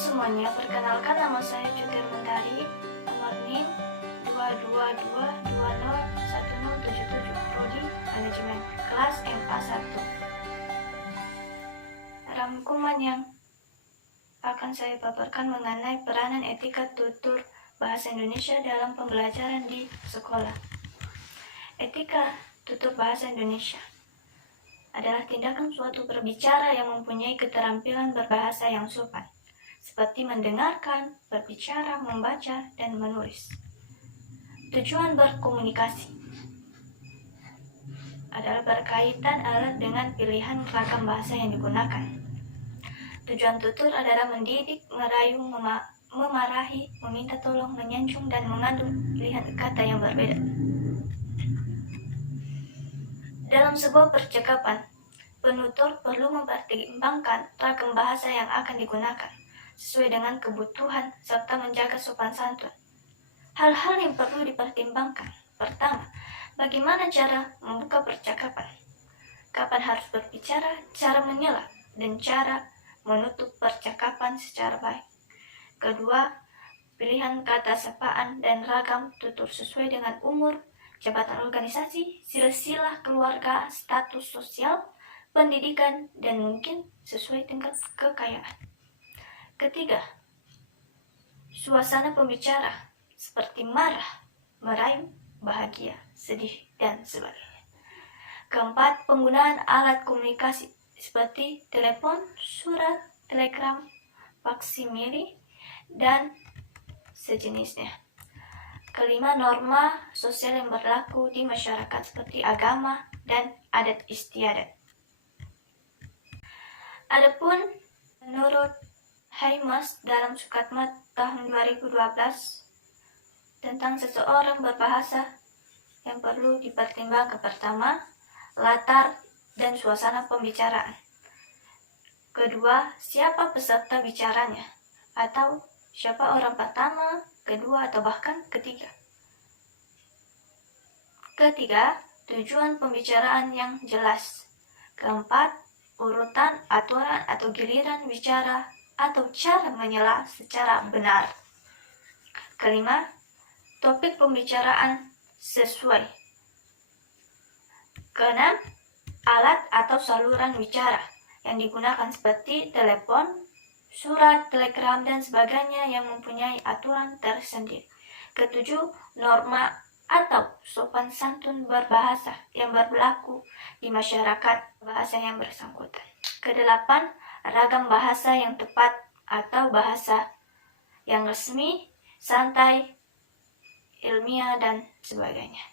semuanya, perkenalkan nama saya Cutir Mentari, nomor NIM 222201077, Prodi Manajemen, kelas MA1. Rangkuman yang akan saya paparkan mengenai peranan etika tutur bahasa Indonesia dalam pembelajaran di sekolah. Etika tutur bahasa Indonesia adalah tindakan suatu berbicara yang mempunyai keterampilan berbahasa yang sopan, seperti mendengarkan, berbicara, membaca, dan menulis. Tujuan berkomunikasi adalah berkaitan erat dengan pilihan ragam bahasa yang digunakan. Tujuan tutur adalah mendidik, merayu, memarahi, meminta tolong, menyanjung, dan mengandung pilihan kata yang berbeda. Dalam sebuah percakapan, penutur perlu mempertimbangkan ragam bahasa yang akan digunakan sesuai dengan kebutuhan serta menjaga sopan santun. Hal-hal yang perlu dipertimbangkan: pertama, bagaimana cara membuka percakapan, kapan harus berbicara, cara menyela, dan cara menutup percakapan secara baik. Kedua, pilihan kata sapaan dan ragam tutur sesuai dengan umur, jabatan organisasi, silsilah keluarga, status sosial, pendidikan, dan mungkin sesuai tingkat kekayaan. Ketiga, suasana pembicara seperti marah, merayu, bahagia, sedih, dan sebagainya. Keempat, penggunaan alat komunikasi seperti telepon, surat, telegram, faksimili, dan sejenisnya. Kelima, norma sosial yang berlaku di masyarakat seperti agama dan adat istiadat. Adapun menurut Hamas dalam Sukatma tahun 2012 tentang seseorang berbahasa yang perlu dipertimbangkan: pertama, latar dan suasana pembicaraan. Kedua, siapa peserta bicaranya, atau siapa orang pertama, kedua, atau bahkan ketiga. Ketiga, tujuan pembicaraan yang jelas. Keempat, urutan, aturan, atau giliran bicara atau cara menyela secara benar. Kelima, topik pembicaraan sesuai. Keenam, alat atau saluran bicara yang digunakan seperti telepon, surat, telegram, dan sebagainya yang mempunyai aturan tersendiri. Ketujuh, norma atau sopan santun berbahasa yang berlaku di masyarakat bahasa yang bersangkutan. Kedelapan, ragam bahasa yang tepat atau bahasa yang resmi, santai, ilmiah, dan sebagainya.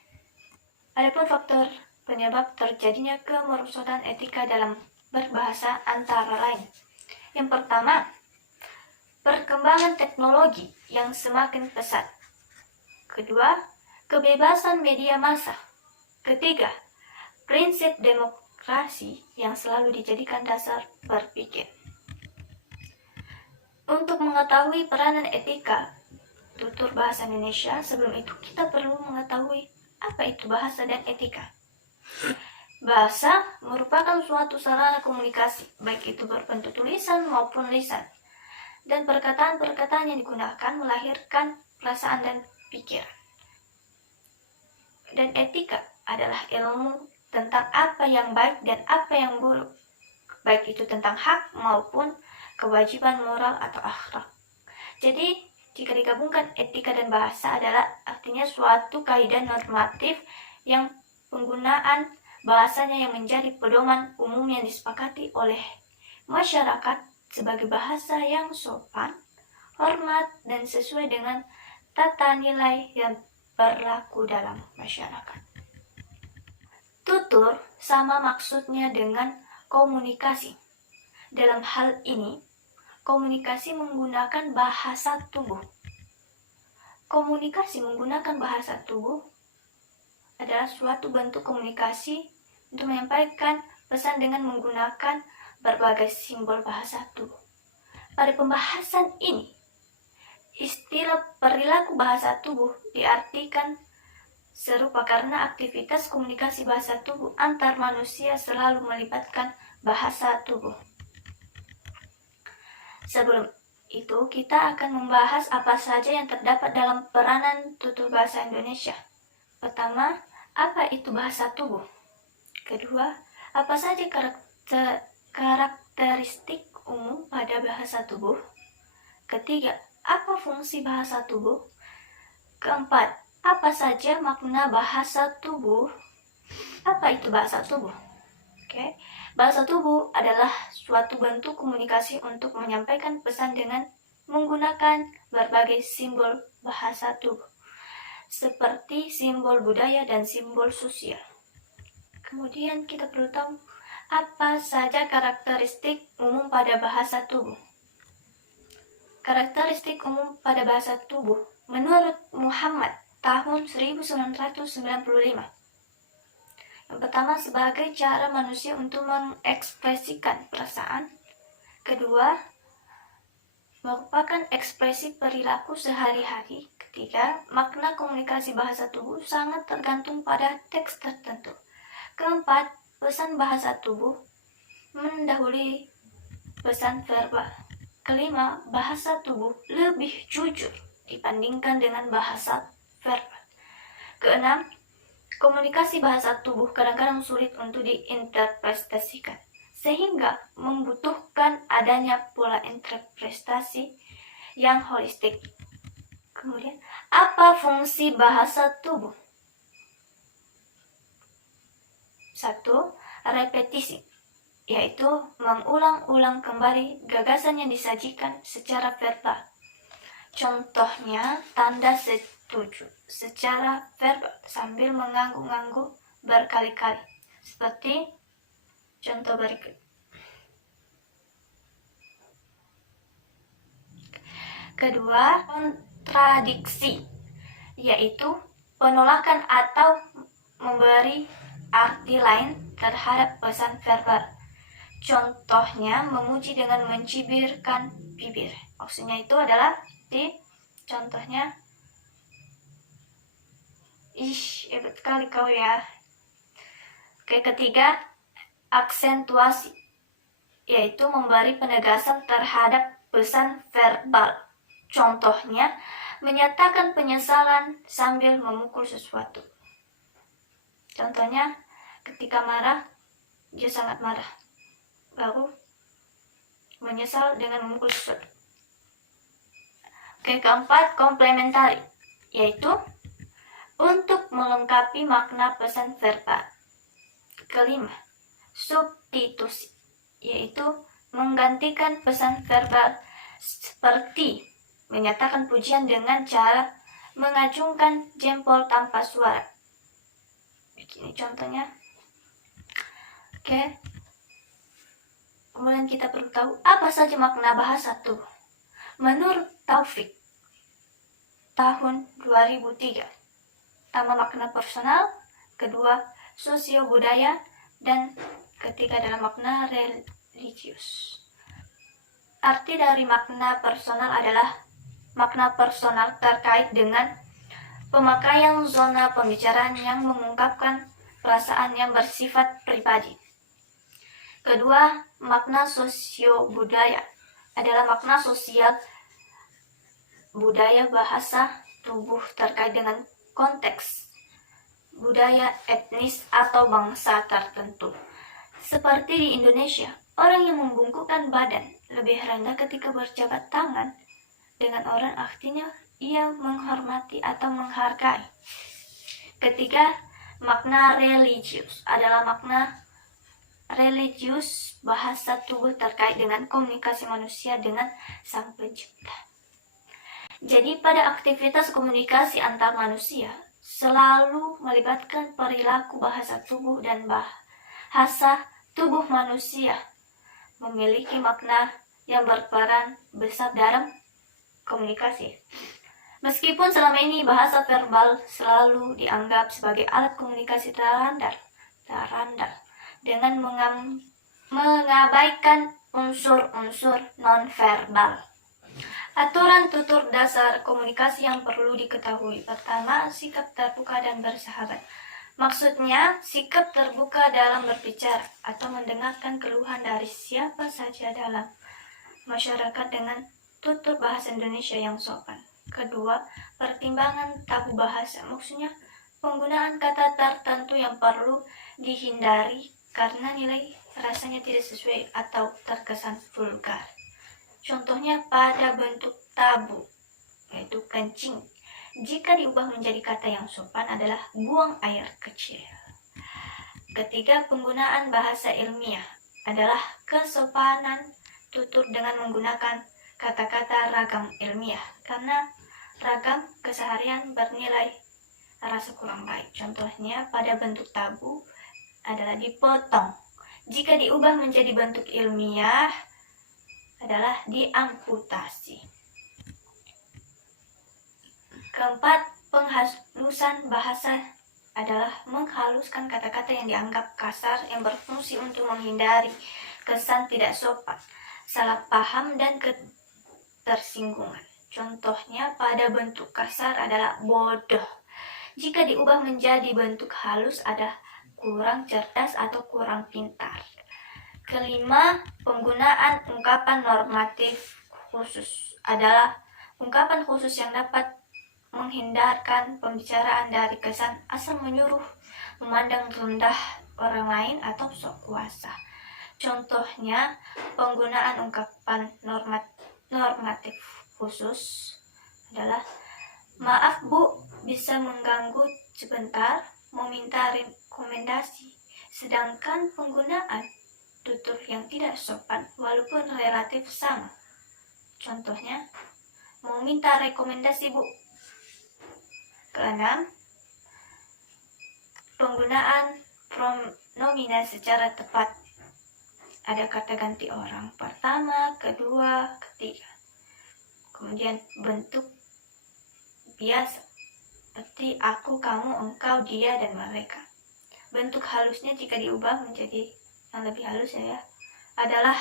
Adapun faktor penyebab terjadinya kemerosotan etika dalam berbahasa antara lain: yang pertama, perkembangan teknologi yang semakin pesat. Kedua, kebebasan media massa. Ketiga, prinsip demokrasi yang selalu dijadikan dasar berpikir. Untuk mengetahui peranan etika tutur bahasa Indonesia, sebelum itu kita perlu mengetahui apa itu bahasa dan etika. Bahasa merupakan suatu sarana komunikasi, baik itu berbentuk tulisan maupun lisan, dan perkataan-perkataan yang digunakan melahirkan perasaan dan pikiran. Dan etika adalah ilmu tentang apa yang baik dan apa yang buruk, baik itu tentang hak maupun kewajiban moral atau akhlak. Jadi, jika digabungkan, etika dan bahasa adalah artinya suatu kaidah normatif yang penggunaan bahasanya yang menjadi pedoman umum yang disepakati oleh masyarakat sebagai bahasa yang sopan, hormat, dan sesuai dengan tata nilai yang berlaku dalam masyarakat. Tutur sama maksudnya dengan komunikasi. Dalam hal ini, komunikasi menggunakan bahasa tubuh. Komunikasi menggunakan bahasa tubuh adalah suatu bentuk komunikasi untuk menyampaikan pesan dengan menggunakan berbagai simbol bahasa tubuh. Pada pembahasan ini, istilah perilaku bahasa tubuh diartikan serupa karena aktivitas komunikasi bahasa tubuh antar manusia selalu melibatkan bahasa tubuh. Sebelum itu kita akan membahas apa saja yang terdapat dalam peranan tutur bahasa Indonesia. Pertama, apa itu bahasa tubuh? Kedua, apa saja karakteristik umum pada bahasa tubuh? Ketiga, apa fungsi bahasa tubuh? Keempat, apa saja makna bahasa tubuh? Apa itu bahasa tubuh? Bahasa tubuh adalah suatu bentuk komunikasi untuk menyampaikan pesan dengan menggunakan berbagai simbol bahasa tubuh, seperti simbol budaya dan simbol sosial. Kemudian kita perlu tahu apa saja karakteristik umum pada bahasa tubuh. Karakteristik umum pada bahasa tubuh menurut Muhammad tahun 1995. Yang pertama, sebagai cara manusia untuk mengekspresikan perasaan. Kedua, merupakan ekspresi perilaku sehari-hari. Ketiga, makna komunikasi bahasa tubuh sangat tergantung pada teks tertentu. Keempat, pesan bahasa tubuh mendahului pesan verbal. Kelima, bahasa tubuh lebih jujur dibandingkan dengan bahasa verbal. Keenam, komunikasi bahasa tubuh kadang-kadang sulit untuk diinterpretasikan, sehingga membutuhkan adanya pola interpretasi yang holistik. Kemudian, apa fungsi bahasa tubuh? 1. Repetisi, yaitu mengulang-ulang kembali gagasan yang disajikan secara verbal. Contohnya, tanda setuju secara verbal sambil mengangguk-angguk berkali-kali. Seperti contoh berikut. Kedua, kontradiksi, yaitu penolakan atau memberi arti lain terhadap pesan verbal. Contohnya, memuji dengan mencibirkan bibir. Maksudnya itu adalah contohnya, hebat kali kau ya. Ketiga, aksentuasi, yaitu memberi penegasan terhadap pesan verbal. Contohnya, menyatakan penyesalan sambil memukul sesuatu. Contohnya, ketika marah, dia sangat marah. Baru menyesal dengan memukul sesuatu. Keempat, komplementari, yaitu untuk melengkapi makna pesan verbal. Kelima, substitusi, yaitu menggantikan pesan verbal seperti menyatakan pujian dengan cara mengacungkan jempol tanpa suara. Begini contohnya. Kemudian kita perlu tahu apa saja makna bahasa tubuh. Menurut Taufik tahun 2003, pertama makna personal, kedua sosio budaya, dan ketiga dalam makna religius. Arti dari makna personal adalah makna personal terkait dengan pemakaian zona pembicaraan yang mengungkapkan perasaan yang bersifat pribadi. Kedua, makna sosio budaya adalah makna sosial budaya bahasa tubuh terkait dengan konteks budaya etnis atau bangsa tertentu. Seperti di Indonesia, orang yang membungkukkan badan lebih rendah ketika berjabat tangan dengan orang, artinya ia menghormati atau menghargai. Ketiga, makna religius adalah makna religius bahasa tubuh terkait dengan komunikasi manusia dengan Sang Pencipta. Jadi pada aktivitas komunikasi antar manusia selalu melibatkan perilaku bahasa tubuh, dan bahasa tubuh manusia memiliki makna yang berperan besar dalam komunikasi. Meskipun selama ini bahasa verbal selalu dianggap sebagai alat komunikasi terandal dengan mengabaikan unsur-unsur non-verbal. Aturan tutur dasar komunikasi yang perlu diketahui. Pertama, sikap terbuka dan bersahabat. Maksudnya, sikap terbuka dalam berbicara atau mendengarkan keluhan dari siapa saja dalam masyarakat dengan tutur bahasa Indonesia yang sopan. Kedua, pertimbangan tabu bahasa. Maksudnya, penggunaan kata tertentu yang perlu dihindari karena nilai rasanya tidak sesuai atau terkesan vulgar. Contohnya pada bentuk tabu, yaitu kencing. Jika diubah menjadi kata yang sopan adalah buang air kecil. Ketiga, penggunaan bahasa ilmiah adalah kesopanan tutur dengan menggunakan kata-kata ragam ilmiah, karena ragam keseharian bernilai rasa kurang baik. Contohnya pada bentuk tabu adalah dipotong. Jika diubah menjadi bentuk ilmiah adalah diamputasi. Keempat, penghalusan bahasa adalah menghaluskan kata-kata yang dianggap kasar yang berfungsi untuk menghindari kesan tidak sopan, salah paham, dan ketersinggungan. Contohnya pada bentuk kasar adalah bodoh. Jika diubah menjadi bentuk halus adalah kurang cerdas atau kurang pintar. Kelima, penggunaan ungkapan normatif khusus adalah ungkapan khusus yang dapat menghindarkan pembicaraan dari kesan asal menyuruh, memandang rendah orang lain, atau sok kuasa. Contohnya, penggunaan ungkapan normatif khusus adalah, maaf Bu, bisa mengganggu sebentar, mau minta rekomendasi. Sedangkan penggunaan tutur yang tidak sopan walaupun relatif sama. Contohnya, mau minta rekomendasi Bu. Keenam, penggunaan pronomina secara tepat. Ada kata ganti orang pertama, kedua, ketiga. Kemudian bentuk biasa seperti aku, kamu, engkau, dia, dan mereka. Bentuk halusnya jika diubah menjadi yang lebih halus adalah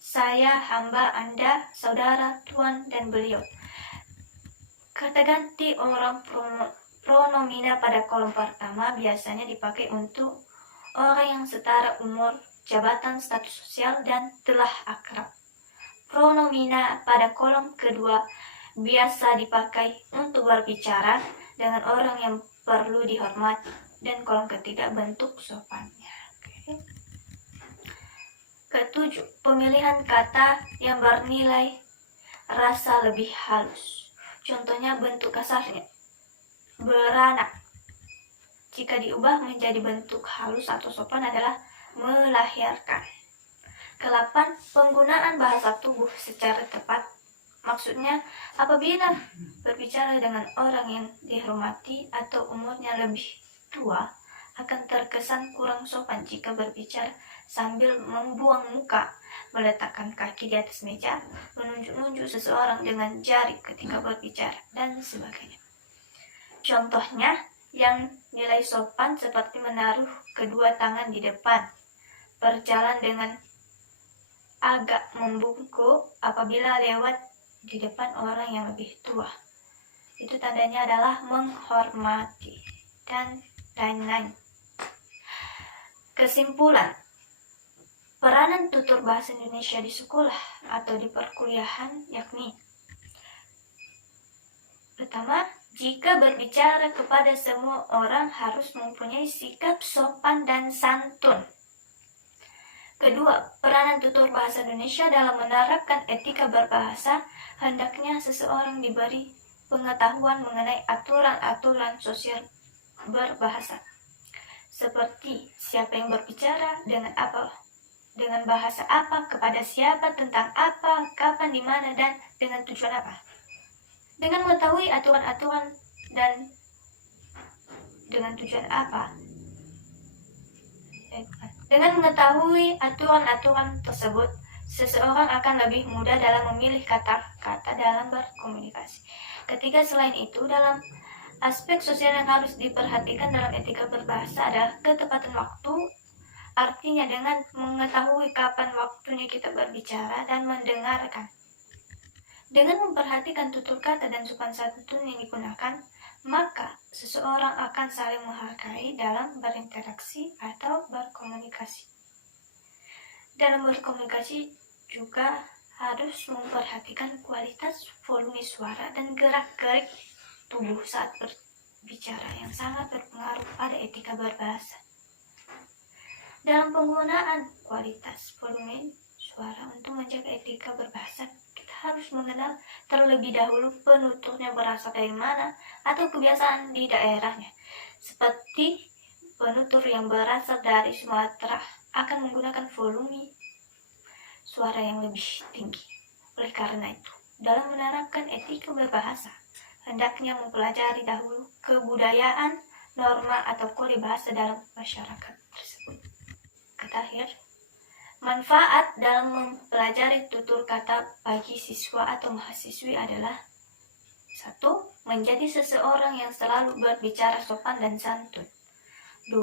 saya, hamba, Anda, saudara, tuan, dan beliau. Kata ganti orang pronomina pada kolom pertama biasanya dipakai untuk orang yang setara umur, jabatan, status sosial, dan telah akrab. Pronomina pada kolom kedua biasa dipakai untuk berbicara dengan orang yang perlu dihormati, dan kolom ketiga bentuk sopannya. Ketujuh, pemilihan kata yang bernilai rasa lebih halus. Contohnya bentuk kasarnya, beranak. Jika diubah menjadi bentuk halus atau sopan adalah melahirkan. Kedelapan, penggunaan bahasa tubuh secara tepat. Maksudnya, apabila berbicara dengan orang yang dihormati atau umurnya lebih tua, akan terkesan kurang sopan jika berbicara sambil membuang muka, meletakkan kaki di atas meja, menunjuk-nunjuk seseorang dengan jari ketika berbicara, dan sebagainya. Contohnya, yang nilai sopan seperti menaruh kedua tangan di depan, berjalan dengan agak membungkuk apabila lewat di depan orang yang lebih tua. Itu tandanya adalah menghormati, dan lain-lain. Kesimpulan, peranan tutur bahasa Indonesia di sekolah atau di perkuliahan yakni: pertama, jika berbicara kepada semua orang harus mempunyai sikap sopan dan santun. Kedua, peranan tutur bahasa Indonesia dalam menerapkan etika berbahasa, hendaknya seseorang diberi pengetahuan mengenai aturan-aturan sosial berbahasa, seperti siapa yang berbicara, dengan bahasa apa, kepada siapa, tentang apa, kapan, di mana, dan dengan tujuan apa. Dengan mengetahui aturan-aturan dan dengan tujuan apa, dengan mengetahui aturan-aturan tersebut, seseorang akan lebih mudah dalam memilih kata-kata dalam berkomunikasi. Ketiga, selain itu, dalam aspek sosial yang harus diperhatikan dalam etika berbahasa adalah ketepatan waktu. Artinya dengan mengetahui kapan waktunya kita berbicara dan mendengarkan. Dengan memperhatikan tutur kata dan sopan santun yang digunakan, maka seseorang akan saling menghargai dalam berinteraksi atau berkomunikasi. Dalam berkomunikasi juga harus memperhatikan kualitas volume suara dan gerak-gerik tubuh saat berbicara yang sangat berpengaruh pada etika berbahasa. Dalam penggunaan kualitas volume suara untuk menjaga etika berbahasa, kita harus mengenal terlebih dahulu penuturnya berasal dari mana atau kebiasaan di daerahnya. Seperti penutur yang berasal dari Sumatera akan menggunakan volume suara yang lebih tinggi. Oleh karena itu, dalam menerapkan etika berbahasa, hendaknya mempelajari dahulu kebudayaan, norma atau kode bahasa dalam masyarakat tersebut. Terakhir, manfaat dalam mempelajari tutur kata bagi siswa atau mahasiswi adalah 1. Menjadi seseorang yang selalu berbicara sopan dan santun. 2.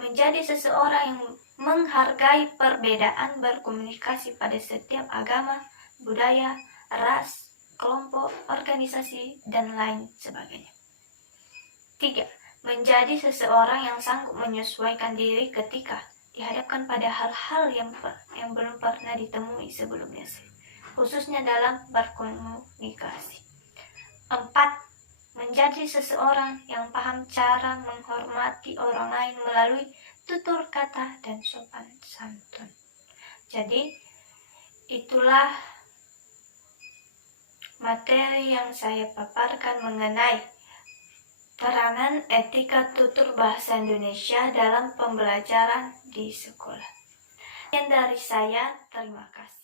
Menjadi seseorang yang menghargai perbedaan berkomunikasi pada setiap agama, budaya, ras, kelompok, organisasi, dan lain sebagainya. 3. Menjadi seseorang yang sanggup menyesuaikan diri ketika dihadapkan pada hal-hal yang belum pernah ditemui sebelumnya, khususnya dalam berkomunikasi. 4. Menjadi seseorang yang paham cara menghormati orang lain melalui tutur kata dan sopan santun. Jadi, itulah materi yang saya paparkan mengenai peranan etika tutur bahasa Indonesia dalam pembelajaran di sekolah. Sekian dari saya, terima kasih.